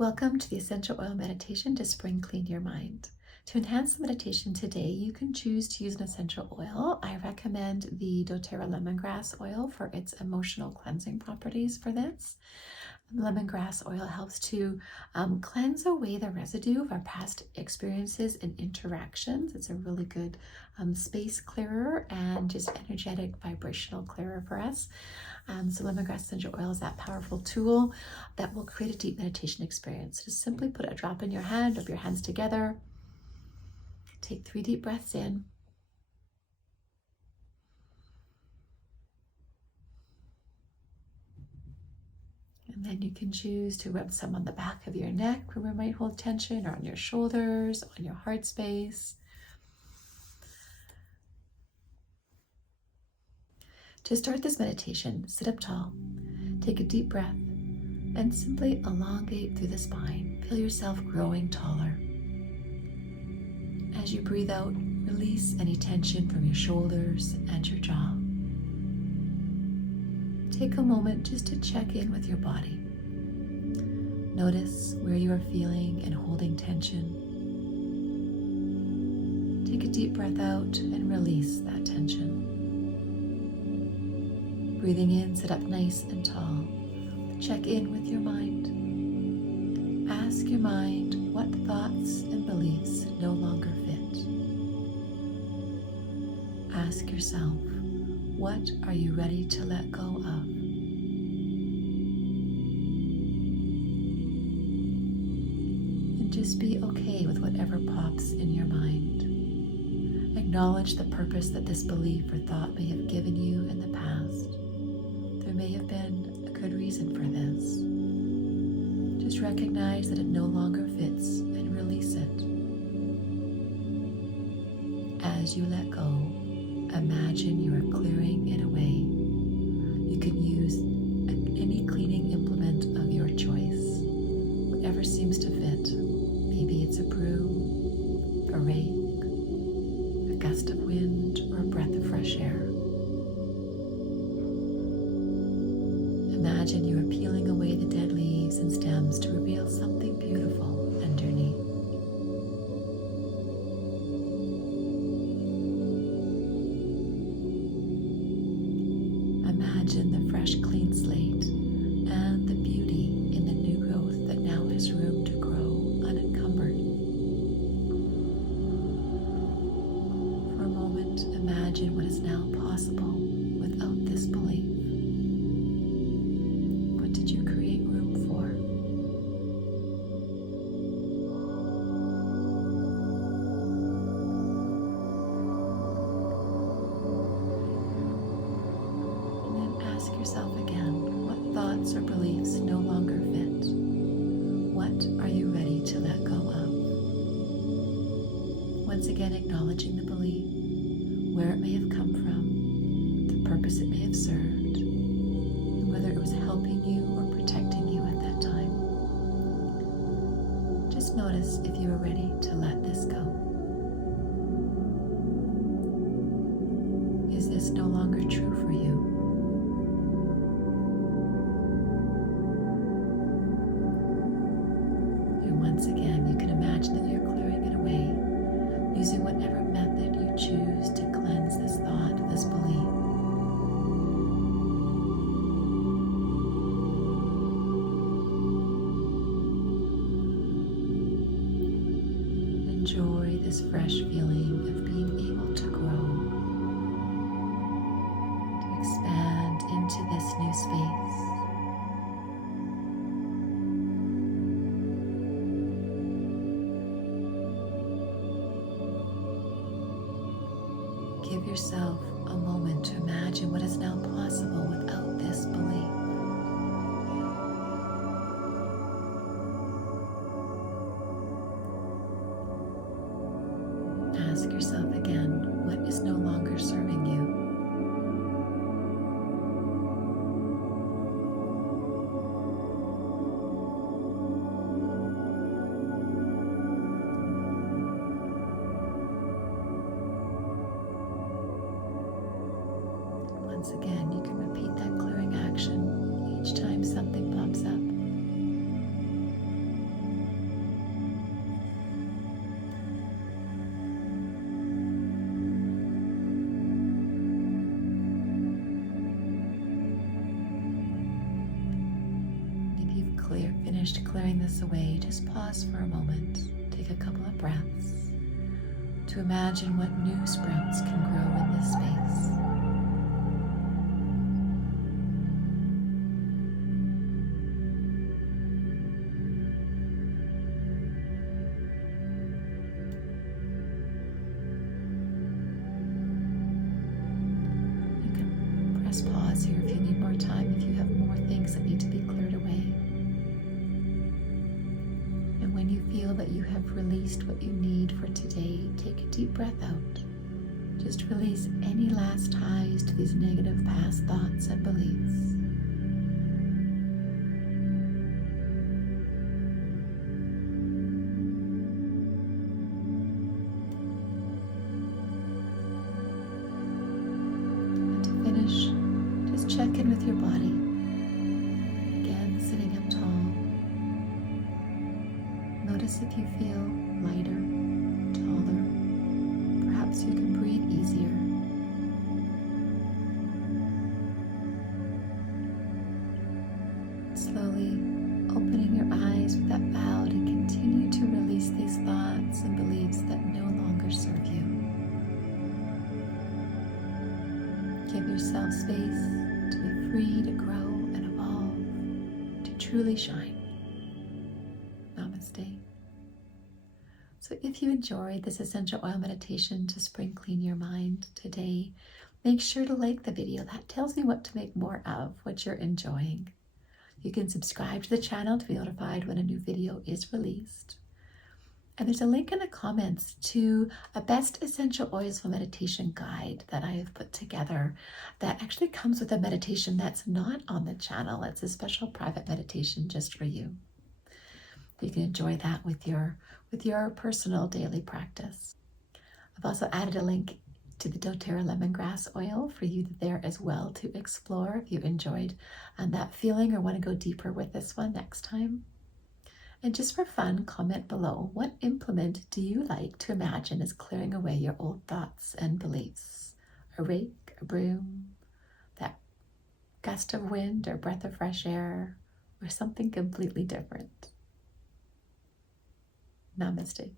Welcome to the Essential Oil Meditation to Spring Clean Your Mind. To enhance the meditation today, you can choose to use an essential oil. I recommend the doTERRA lemongrass oil for its emotional cleansing properties for this. Lemongrass oil helps to cleanse away the residue of our past experiences and interactions. It's a really good space clearer and just energetic vibrational clearer for us. So lemongrass essential oil is that powerful tool that will create a deep meditation experience. Just simply put a drop in your hand, rub your hands together. Take 3 deep breaths in. And then you can choose to rub some on the back of your neck where we might hold tension, or on your shoulders, on your heart space. To start this meditation, sit up tall, take a deep breath, and simply elongate through the spine. Feel yourself growing taller. As you breathe out, release any tension from your shoulders and your jaw. Take a moment just to check in with your body. Notice where you are feeling and holding tension. Take a deep breath out and release that tension. Breathing in, sit up nice and tall. Check in with your mind. Ask your mind what thoughts and beliefs no longer fit. Ask yourself, what are you ready to let go of? And just be okay with whatever pops in your mind. Acknowledge the purpose that this belief or thought may have given you in the past. There may have been a good reason for this. Just recognize that it no longer fits and release it. As you let go, imagine you are clearing it away. You can use any cleaning implement of your choice, whatever seems to fit. Maybe it's a broom, a rake, a gust of wind, or a breath of fresh air. Imagine you are peeling away the dead leaves and stems to reveal something beautiful underneath. Imagine the fresh, clean slate and the beauty in the new growth that now has room to grow unencumbered. For a moment, imagine what is now possible without this belief. What did you create room for? And then ask yourself again, what thoughts or beliefs no longer fit? What are you ready to let go of? Once again, acknowledging the belief, where it may have come from, the purpose it may have served, and whether it was helping you or protecting you at that time. Just notice if you are ready to let this go. Is this no longer true for you? And once again, you can imagine that you're clearing it away, using whatever method you choose to cleanse this thought, this belief. Enjoy this fresh feeling of being able to grow, to expand into this new space. Give yourself a moment to imagine what is now possible without this belief. Ask yourself again, what is no longer serving you? Once again, you can repeat that clearing action each time something pops up. finished clearing this away, just pause for a moment. Take a couple of breaths to imagine what new sprouts can grow in this space. You can press pause here if you need more time, if you have more things that need to be cleared away. And when you feel that you have released what you need for today, take a deep breath out. Just release any last ties to these negative past thoughts and beliefs. And to finish, just check in with your body. Again, sitting up tall. Notice if you feel lighter, taller. Perhaps you can breathe easier. Slowly opening your eyes with that vow to continue to release these thoughts and beliefs that no longer serve you. Give yourself space to be free to grow and evolve, to truly shine. Namaste. So if you enjoyed this essential oil meditation to spring clean your mind today, make sure to like the video. That tells me what to make more of, what you're enjoying. You can subscribe to the channel to be notified when a new video is released. And there's a link in the comments to a best essential oils for meditation guide that I have put together that actually comes with a meditation that's not on the channel. It's a special private meditation just for you. You can enjoy that with your personal daily practice. I've also added a link to the doTERRA lemongrass oil for you there as well to explore if you enjoyed that feeling or want to go deeper with this one next time. And just for fun, comment below, what implement do you like to imagine is clearing away your old thoughts and beliefs? A rake, a broom, that gust of wind or breath of fresh air, or something completely different? Namaste.